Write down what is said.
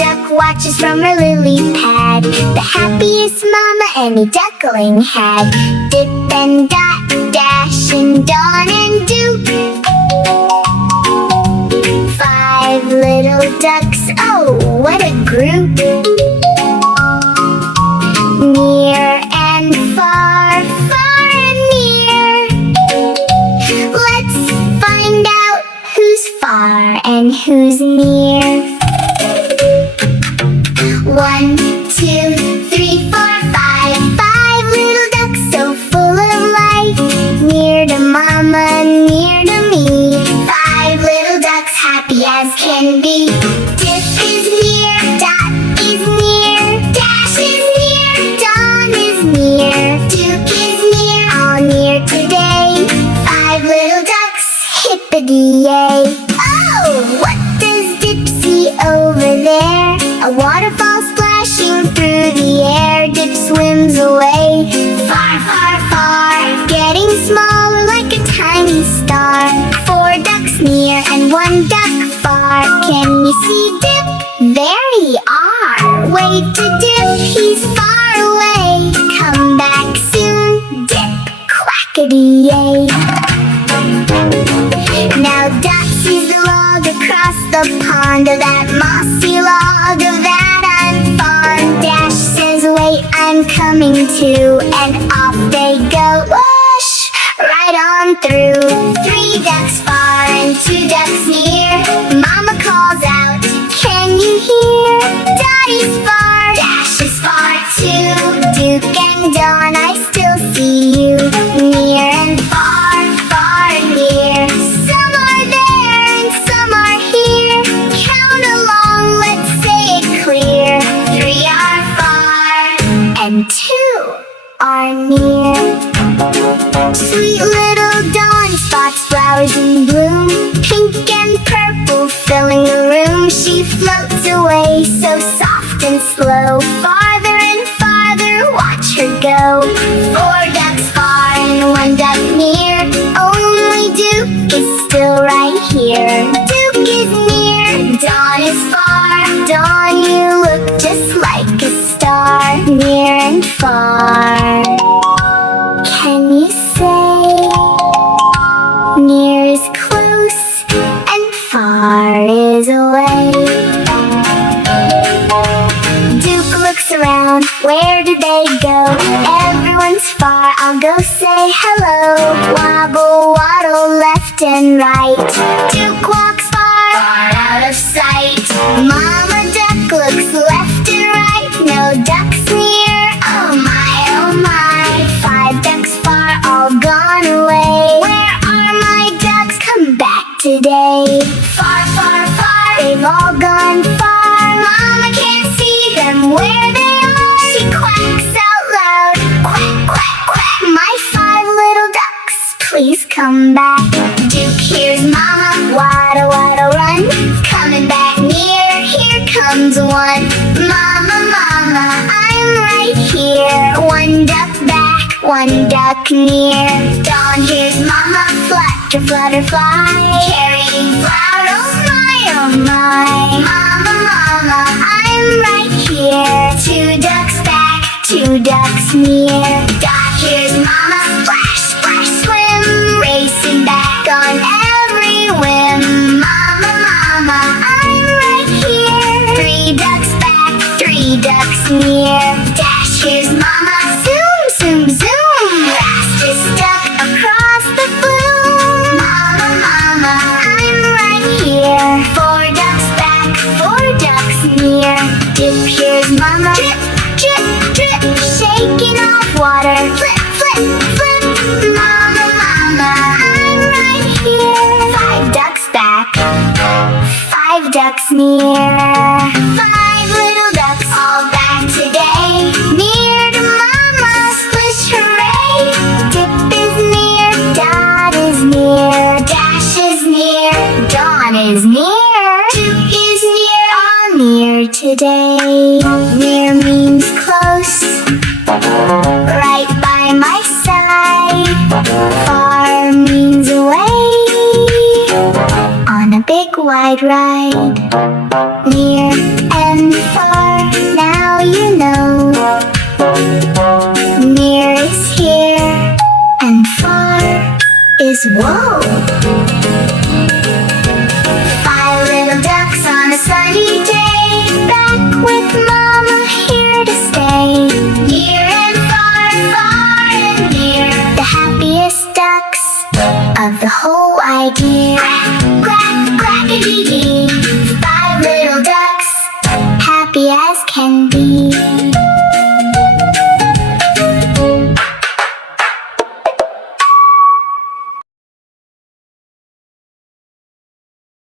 duck watches from her lily pad. The happiest mama any duckling had. Dip and dot, dash and dawn and do. 5 little ducks, oh, what a group! Near and far, far and near. Let's find out who's far and who's near. 1, 2, 3, 4, 5. 5 little ducks so full of life. Near to mama, near to me. 5 little ducks happy as can be. Dip is near, dot is near, dash is near, dawn is near, Duke is near, all near today. 5 little ducks, hippity-yay. Oh, what does Dip see over there? A waterfall splashing through the air. Dip swims away, far, far, far, getting smaller like a tiny star. 4 ducks near and 1 duck far. Can you see Dip? There he are. Wait to Dip, he's far away. Come back soon, Dip, quackity-yay. Now Dot sees the log across the pond. Of that mossy log, of that I'm fond. Dash says, wait, I'm coming too. And off they go, whoosh, right on through. 3 ducks far and 2 ducks near. Mama calls out, can you hear? Dotty's far, Dash is far too. Duke and Dawn, I still see you. Near and far, far and near. Some are there and some are here. Count along, let's say it clear. 3 are far and 2 are near. Sweet little Dawn spots flowers in bloom, pink and purple filling the room. She floats away so soft and slow. Farther and farther, watch her go. 4 ducks far and 1 duck near. Only Duke is still right here. Duke is near, Dawn is far. Dawn, you look just like a star. Near and far. Can you say near is close and far is away? Duke looks around, where did they go? Everyone's far, I'll go say hello. Wobble, waddle, left and right. Duke walks far, far out of sight. Mama duck looks left and right. No ducks near, oh my, oh my. 5 ducks far, all gone away. Where are my ducks? Come back today. Far, far, far, they've all gone far. Mama can't see them where they are. She quacks out loud, quack, quack, quack. My 5 little ducks, please come back. Duke hears Mama, waddle, waddle, run. Coming back near, here comes 1. Mama, Mama, I'm right here. 1 duck back, 1 duck near. Dawn hears Mama, flutter, flutter, fly. Carrying flowers, oh my, oh my. Mama, Mama, I'm right here. 2 ducks back, 2 ducks near. Dot hears Mama, splash, splash, swim. Racing back on every whim. Mama, Mama, I'm right here. 3 ducks back, 3 ducks near. Dash hears Mama, zoom, zoom, zoom. Fastest duck across the bloom. Mama, Mama, I'm right here. 4 ducks back, 4 ducks near. Dip hears Mama, drip, drip, drip. Shaking off water, flip, flip, flip. Mama, Mama, I'm right here. 5 ducks back, 5 ducks near. 5 little ducks all back today. Near to Mama, splish hooray. Dip is near, Dot is near, Dash is near, Dawn is near, Duke is near, all near today. Near means close, right by my side. Far means away, on a big wide ride.